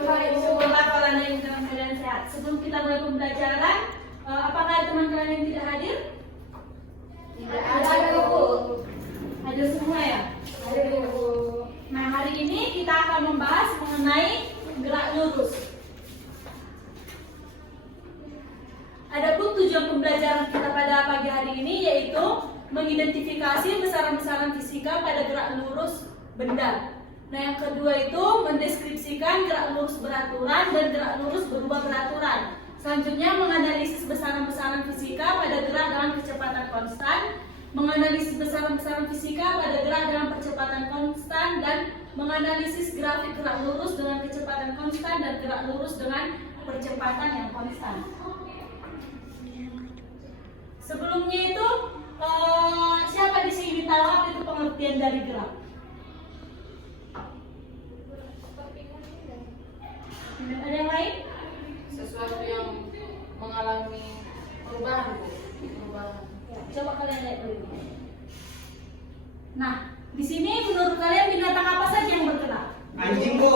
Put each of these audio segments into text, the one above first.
Syukurlah kalau anda yang dalam keadaan sehat. Sebelum kita mulai pembelajaran, apakah ada teman kalian yang tidak hadir? Tidak ada, Bu. Ada semua ya? Ada, Bu. Nah, hari ini kita akan membahas mengenai gerak lurus. Adapun tujuan pembelajaran kita pada pagi hari ini yaitu mengidentifikasi besaran-besaran fisika pada gerak lurus benda. Nah, yang kedua itu mendeskripsikan gerak lurus beraturan dan gerak lurus berubah beraturan. Selanjutnya menganalisis besaran-besaran fisika pada gerak dengan kecepatan konstan, menganalisis besaran-besaran fisika pada gerak dengan percepatan konstan, dan menganalisis grafik gerak lurus dengan kecepatan konstan dan gerak lurus dengan percepatan yang konstan. Sebelumnya itu siapa di sini tahu apa itu pengertian dari gerak? Ada yang lain? Sesuatu yang mengalami perubahan, Bu. Perubahan. Ya, coba kalian lihat dulu. Nah, di sini menurut kalian binatang apa saja yang bergerak? Anjing, Bu.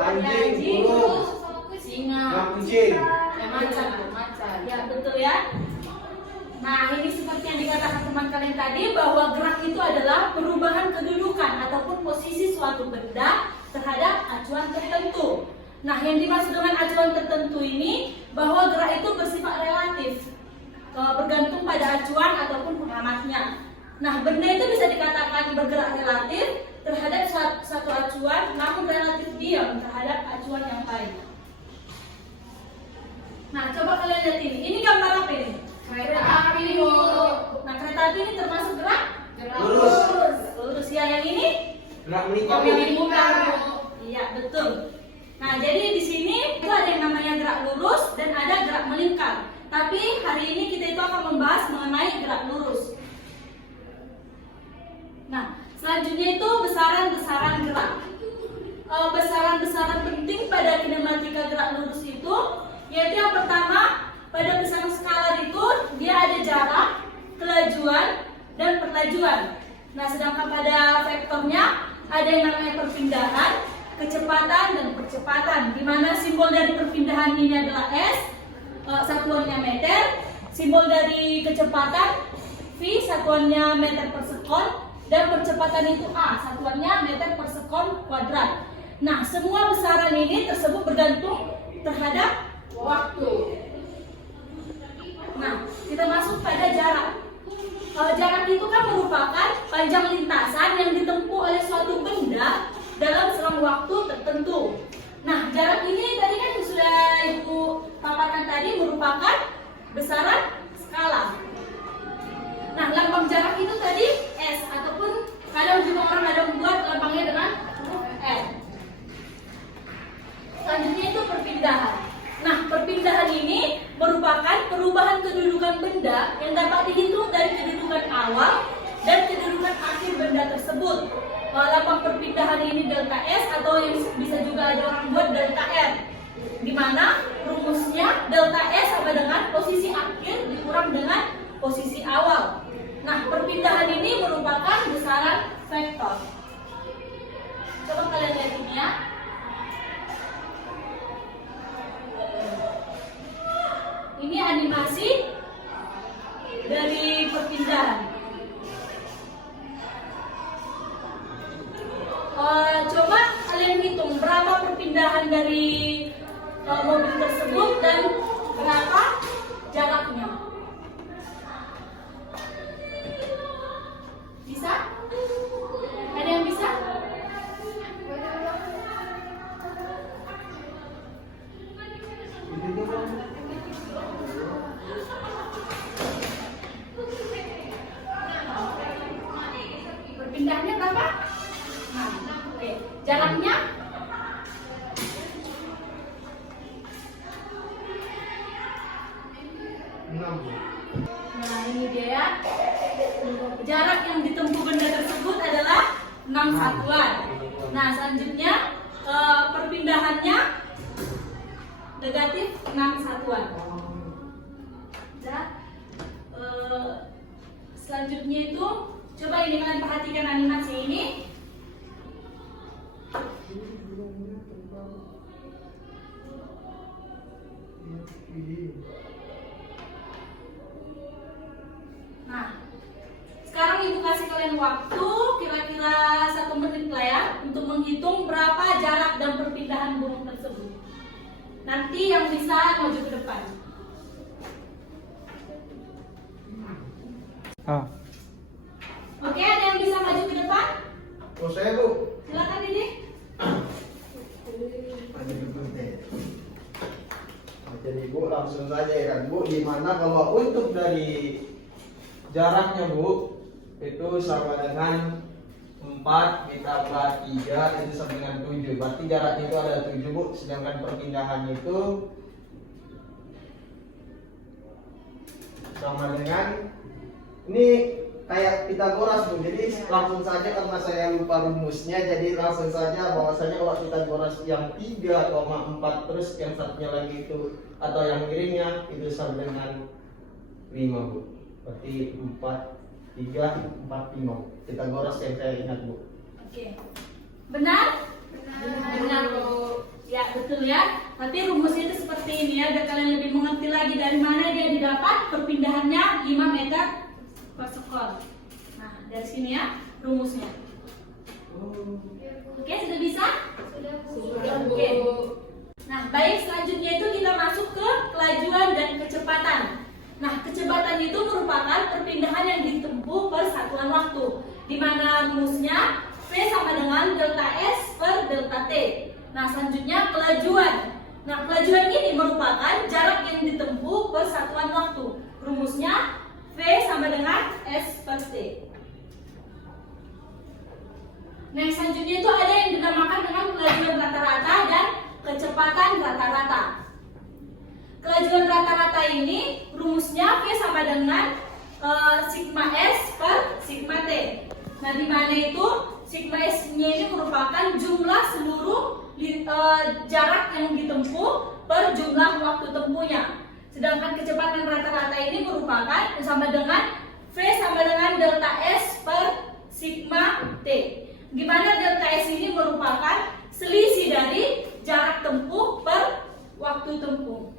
Anjing, burung, Singa. kucing. Macan, Bu. Macan. Ya, betul ya. Nah, ini seperti yang dikatakan teman kalian tadi bahwa gerak itu adalah perubahan kedudukan ataupun posisi suatu benda terhadap acuan tertentu. Nah, yang dimaksud dengan acuan tertentu ini bahwa gerak itu bersifat relatif, bergantung pada acuan ataupun pengamatnya. Nah, benda itu bisa dikatakan bergerak relatif terhadap satu acuan, namun relatif diam terhadap acuan yang lain. Nah, coba kalian lihat ini. Ini gambar apa ini? Kereta api, Bu. Nah, kereta api ini termasuk gerak Lurus. lurus ya. Yang ini Gerak meningkat. Meningkat, Bu. iya, betul. Nah, jadi di sini itu ada yang namanya gerak lurus dan ada gerak melingkar. Tapi hari ini kita itu akan membahas mengenai gerak lurus. Nah, selanjutnya itu besaran-besaran gerak. Besaran-besaran penting pada kinematika gerak lurus itu yaitu yang pertama, pada besaran skalar itu dia ada jarak, kelajuan, dan perlajuan. Nah, sedangkan pada vektornya ada yang namanya perpindahan, kecepatan, dan percepatan. Di mana simbol dari perpindahan ini adalah S, satuannya meter. Simbol dari kecepatan V, satuannya meter per sekon. Dan percepatan itu A, satuannya meter per sekon kuadrat. Nah, semua besaran ini tersebut bergantung terhadap waktu. Nah, kita masuk pada jarak. Jarak itu kan merupakan panjang lintasan yang ditempuh oleh suatu benda dalam selang waktu tertentu. Nah, jarak ini tadi kan sudah Ibu paparkan tadi merupakan besaran skala. Nah, lambang jarak itu tadi S, ataupun kadang juga orang ada membuat lambangnya dengan huruf N. Selanjutnya itu perpindahan. Nah, perpindahan ini merupakan perubahan kedudukan benda yang dapat dihitung dari kedudukan awal dan kedudukan akhir benda tersebut. Lambang perpindahan ini delta S atau yang bisa juga ada orang buat delta R, di mana rumusnya delta S sama dengan posisi akhir dikurang dengan posisi awal. Nah, perpindahan ini merupakan besaran vektor. Coba kalian lihat ini ya. Ini animasi dari perpindahan. Coba kalian hitung berapa perpindahan dari mobil tersebut dan berapa jaraknya. Bisa? Ada yang bisa? Perpindahannya berapa? Nah, oke. Jaraknya? Nah, ini dia ya. Jarak yang ditempuh benda tersebut adalah 6 satuan. Nah, selanjutnya perpindahannya negatif 6 satuan. Ya. Selanjutnya itu coba ini kalian perhatikan animasi ini. Nah, sekarang ibu kasih kalian waktu kira-kira 1 menit lah ya untuk menghitung berapa jarak dan perpindahan burung tersebut. Nanti yang bisa maju ke depan. Oke, ada yang bisa maju ke depan? Oh saya bu. Silakan Didi. Jadi bu langsung saja ya kan bu. Dimana kalau untuk dari jaraknya bu itu sama dengan 4 ditambah 3 itu sama dengan 7. Berarti jaraknya itu ada 7 bu. Sedangkan perpindahan itu sama dengan ini kayak Pitagoras bu. Jadi langsung saja karena saya lupa rumusnya, jadi langsung saja bahwasanya kalau Pitagoras yang 3,4 terus yang satunya lagi itu atau yang miringnya itu sama dengan 5 bu. Berarti 4, 3, 4, 5. Pitagoras yang saya ingat bu. Oke. Benar? Benar Bu. Ya betul ya. Nanti rumusnya itu seperti ini ya, biar kalian lebih mengerti lagi dari mana dia didapat. Perpindahannya 5 meter per sekon. Nah dari sini ya rumusnya. Oke, sudah bisa? Sudah Bu. Oke. Nah baik, selanjutnya itu kita masuk ke kelajuan dan kecepatan. Nah kecepatan itu merupakan perpindahan yang ditempuh per satuan waktu, di mana rumusnya V sama dengan delta S per delta T. Nah selanjutnya kelajuan. Nah kelajuan ini merupakan jarak yang ditempuh per satuan waktu. Rumusnya V sama dengan S per T. Nah selanjutnya itu ada yang dinamakan dengan kelajuan rata-rata dan kecepatan rata-rata. Kelajuan rata-rata ini rumusnya V sama dengan sigma S per sigma T. Nah di mana itu sigma S-nya ini merupakan jumlah seluruh jarak yang ditempuh per jumlah waktu tempuhnya. Sedangkan kecepatan rata-rata ini merupakan sama dengan V sama dengan delta S per sigma T. Di mana delta S ini merupakan selisih dari jarak tempuh per waktu tempuh.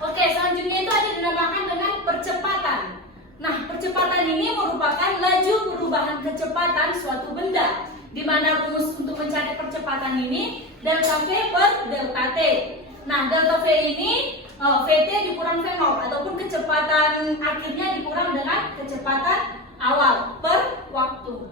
Oke, selanjutnya itu ada dinamakan dengan percepatan. Nah, percepatan ini merupakan laju perubahan kecepatan suatu benda, di mana rumus untuk mencari percepatan ini delta V per delta T. Nah, delta V ini Vt dikurang V0 ataupun kecepatan akhirnya dikurang dengan kecepatan awal per waktu.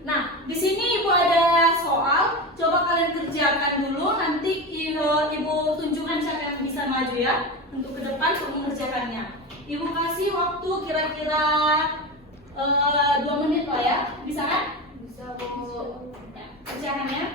Nah, di sini Ibu ada soal, coba kalian kerjakan dulu, nanti Ibu tunjukkan siapa yang bisa maju ya untuk ke depan untuk mengerjakannya. Ibu kasih waktu kira-kira 2 menit lah ya, bisa kan? Bisa Bu. Ya, kerjakan ya.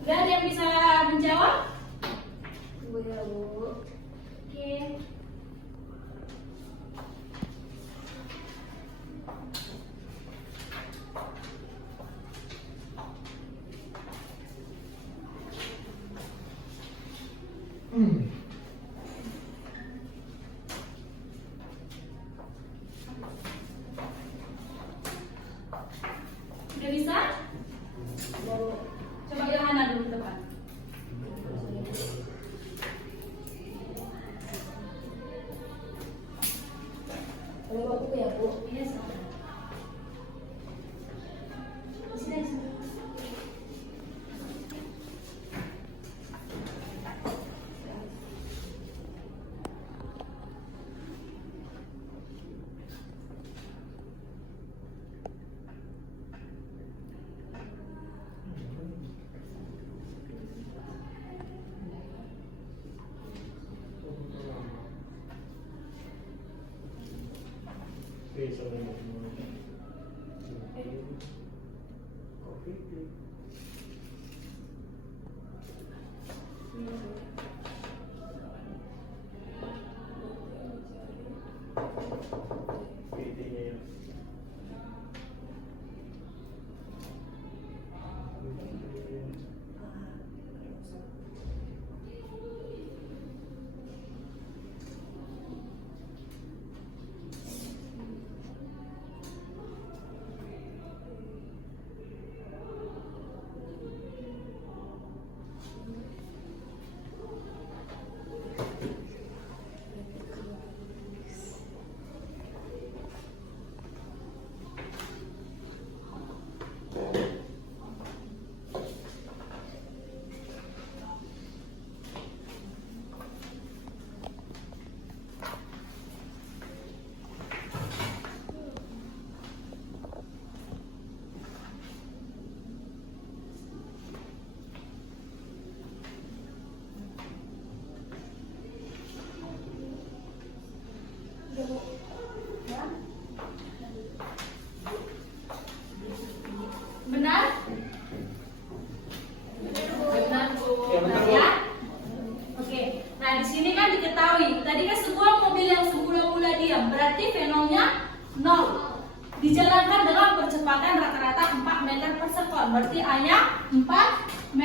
Udah ada yang bisa menjawab? Ya Bu. Oke. Udah bisa? Coba Yohana dulu ke depan. Ada waktu ya Bu. Iya, silakan. Di sini, di sini.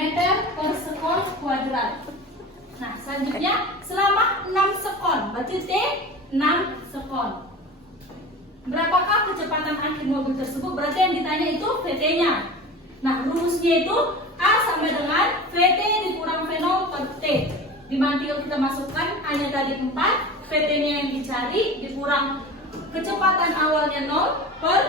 meter per sekon kuadrat. Nah, selanjutnya selama 6 sekon, berarti T 6 sekon. Berapakah kecepatan akhir mobil tersebut? Berarti yang ditanya itu VT-nya. Nah, rumusnya itu A sama dengan VT dikurang V0 per T. Dimana tinggal kita masukkan hanya tadi 4, VT-nya yang dicari dikurang kecepatan awalnya 0 per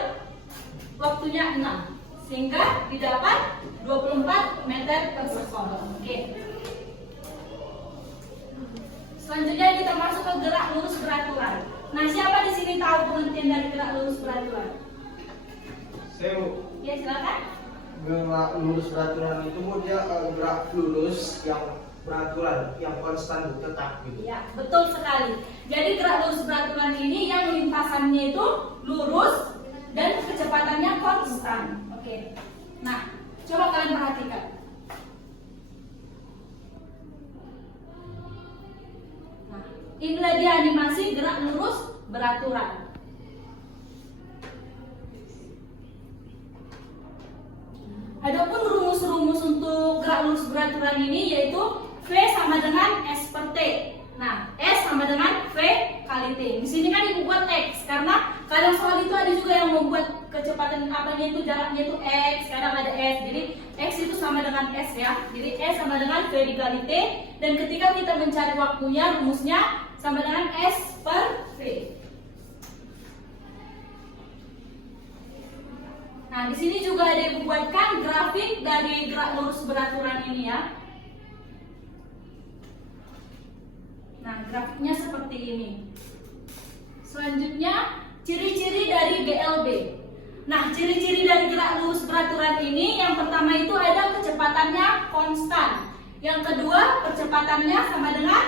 waktunya 6. Sehingga didapat 24 meter per sekon. Oke. Selanjutnya kita masuk ke gerak lurus beraturan. Nah, siapa di sini tahu pengertian dari gerak lurus beraturan? Saya Ya, silakan. gerak lurus beraturan itu Bu, dia gerak lurus yang beraturan, yang konstan tetap gitu. Ya, betul sekali. Jadi gerak lurus beraturan ini yang lintasannya itu lurus dan kecepatannya konstan. Oke. Nah, coba kalian perhatikan. Nah, inilah dia animasi gerak lurus beraturan. Adapun rumus-rumus untuk gerak lurus beraturan ini yaitu V sama dengan S per T. Nah, S sama dengan V kali T. Di sini kan dibuat X karena kadang soal itu ada juga yang membuat kecepatan apanya itu jaraknya itu X, kadang ada S. Jadi X itu sama dengan S ya. Jadi S sama dengan V dikali T, dan ketika kita mencari waktunya rumusnya sama dengan S per V. Nah, di sini juga ada dibuatkan grafik dari gerak lurus beraturan ini ya. Nah, grafiknya seperti ini. Selanjutnya, ciri-ciri dari GLB. Nah, ciri-ciri dari gerak lurus beraturan ini yang pertama itu ada kecepatannya konstan. Yang kedua, percepatannya sama dengan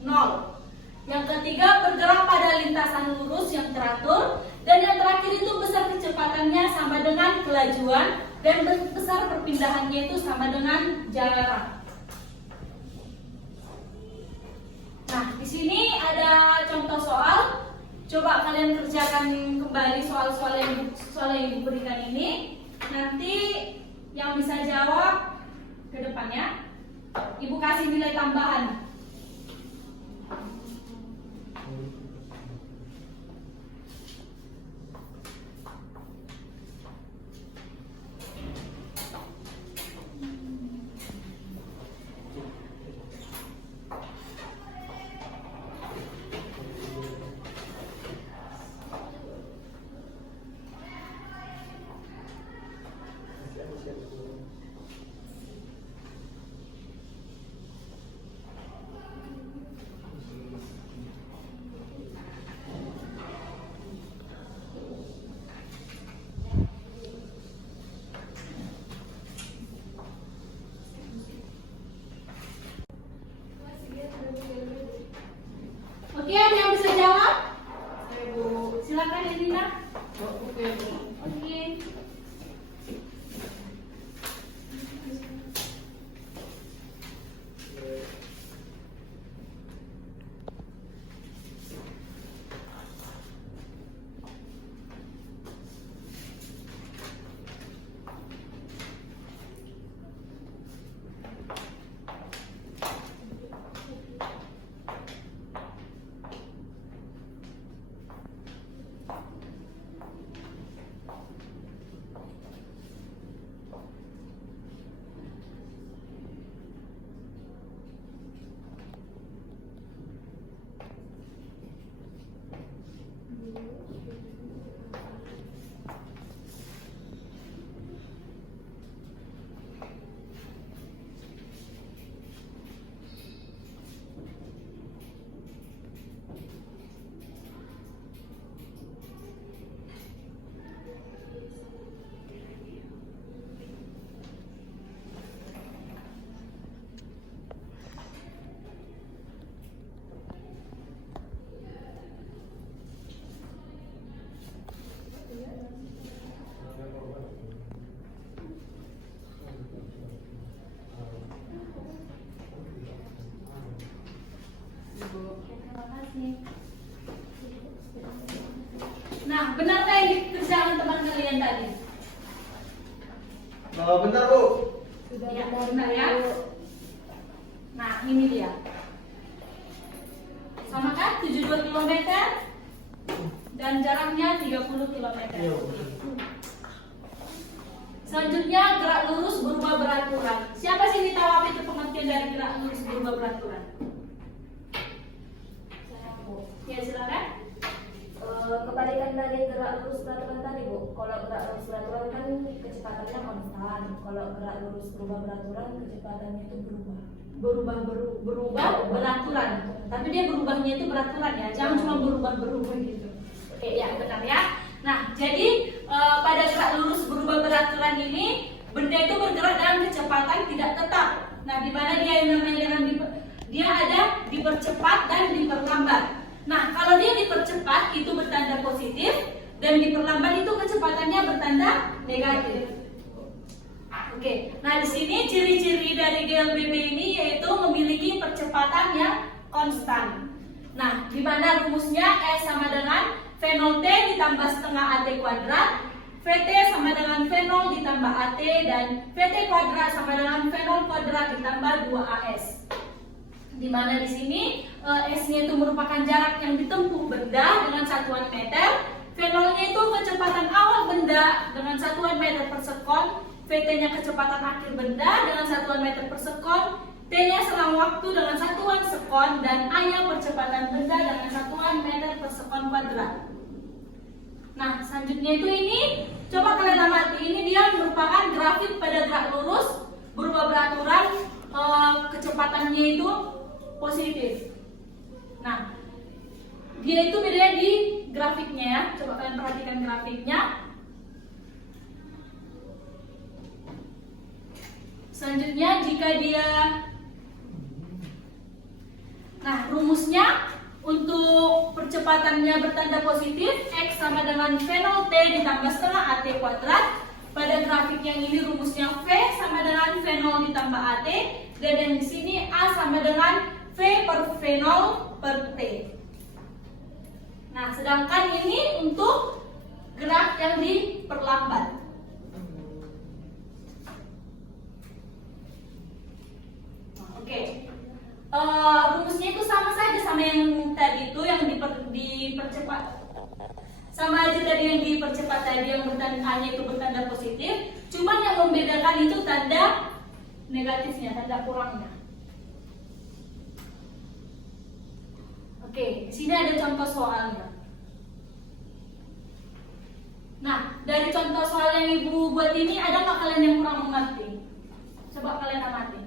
0. Yang ketiga, bergerak pada lintasan lurus yang teratur. Dan yang terakhir itu besar kecepatannya sama dengan kelajuan, dan besar perpindahannya itu sama dengan jarak. Nah, di sini ada contoh soal. Coba kalian kerjakan kembali soal-soal yang diberikan ini. Nanti yang bisa jawab ke depannya, Ibu kasih nilai tambahan. Oke, ada yang bisa jawab? Silakan Elina. Oke. Terima kasih. Nah, benarkah yang dikerjakan teman kalian tadi? Benar Bu. Ya, benar ya. ya. Nah, ini dia. Sama kan 72 km dan jaraknya 30 km. Selanjutnya gerak lurus berubah beraturan. Siapa sih yang tahu apa itu pengertian dari gerak lurus berubah beraturan? Saya, Bu. Ya, silakan. Kebalikan dari gerak lurus beraturan tadi, Bu. Kalau gerak lurus beraturan kan kecepatannya konstan. Kalau gerak lurus berubah beraturan kecepatannya itu berubah. Berubah beraturan. Tapi dia berubahnya itu beraturan ya. Jangan cuma berubah gitu. Oke, ya benar ya. Nah, jadi pada gerak lurus berubah beraturan ini benda itu bergerak dalam kecepatan tidak tetap. Nah, di mana dia yang namanya dengan dia ada dipercepat dan diperlambat. Nah, kalau dia dipercepat itu bertanda positif dan diperlambat itu kecepatannya bertanda negatif. Oke, nah di sini ciri-ciri dari GLBB ini yaitu memiliki percepatan yang konstan. Nah, di mana rumusnya E sama dengan V0T ditambah setengah AT kuadrat, VT sama dengan V0 ditambah AT, dan VT kuadrat sama dengan V0 kuadrat ditambah 2AS. Di mana di sini S-nya itu merupakan jarak yang ditempuh benda dengan satuan meter, V0-nya itu kecepatan awal benda dengan satuan meter per sekon, VT-nya kecepatan akhir benda dengan satuan meter per sekon, T-nya selang waktu dengan satuan sekon, dan A-nya percepatan benda dengan satuan meter per sekon kuadrat. Nah, selanjutnya itu ini, coba kalian amati, ini dia merupakan grafik pada gerak lurus berubah beraturan, kecepatannya itu positif. Nah, dia itu bedanya di grafiknya ya. Coba kalian perhatikan grafiknya. Selanjutnya jika dia, nah rumusnya untuk percepatannya bertanda positif, X sama dengan V0T ditambah setengah AT kuadrat. Pada grafik yang ini rumusnya V sama dengan V0 ditambah AT, dan yang di sini A sama dengan V per V0 per T. Nah, sedangkan ini untuk gerak yang diperlambat. Oke. Rumusnya itu sama saja sama yang tadi itu yang dipercepat. Sama aja tadi yang dipercepat tadi yang A-nya itu bertanda positif, cuman yang membedakan itu tanda negatifnya, tanda kurangnya. Oke, sini ada contoh soalnya. Nah, dari contoh soal yang Ibu buat ini ada nggak kalian yang kurang mengerti? Coba kalian amati.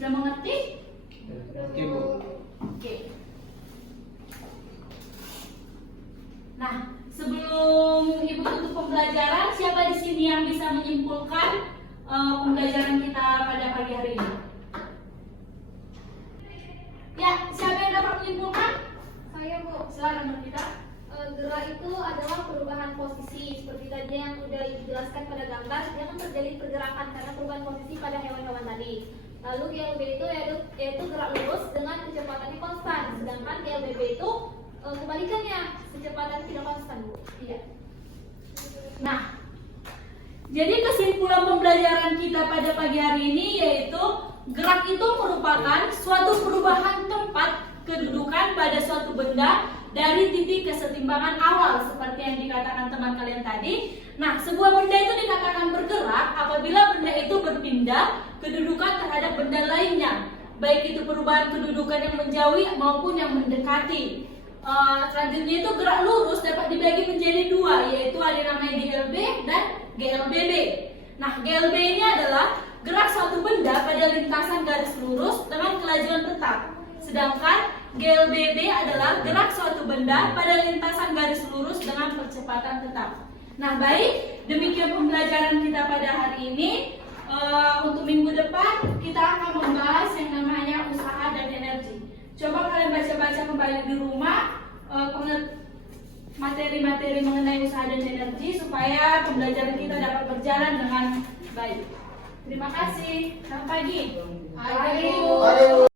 Sudah mengerti? Oke, Bu. Oke. Nah, sebelum Ibu tutup pembelajaran, siapa di sini yang bisa menyimpulkan pembelajaran kita pada pagi hari ini? Ya, siapa yang dapat menyimpulkan? Saya, Bu. Silakan berkita. Gerak itu adalah perubahan posisi seperti tadi yang sudah dijelaskan pada gambar. Dia kan terjadi pergerakan karena perubahan posisi pada hewan-hewan tadi. Lalu GLB itu yaitu gerak lurus dengan kecepatannya konstan, sedangkan GLBB itu kebalikannya, kecepatan tidak konstan, Bu. Iya. Nah, jadi kesimpulan pembelajaran kita pada pagi hari ini yaitu gerak itu merupakan suatu perubahan tempat kedudukan pada suatu benda dari titik kesetimbangan awal seperti yang dikatakan teman kalian tadi. Nah, sebuah benda itu dikatakan bergerak apabila benda itu berpindah kedudukan terhadap benda lainnya, baik itu perubahan kedudukan yang menjauhi maupun yang mendekati. Selanjutnya itu gerak lurus dapat dibagi menjadi dua, yaitu ada namanya GLB dan GLBB. Nah, GLB ini adalah gerak suatu benda pada lintasan garis lurus dengan kelajuan tetap, sedangkan GLBB adalah gerak suatu benda pada lintasan garis lurus dengan percepatan tetap. Nah, baik, demikian pembelajaran kita pada hari ini. Untuk minggu depan kita akan membahas yang namanya usaha dan energi. Coba kalian baca-baca kembali di rumah materi-materi mengenai usaha dan energi supaya pembelajaran kita dapat berjalan dengan baik. Terima kasih. Selamat pagi. Ayo. Ayo.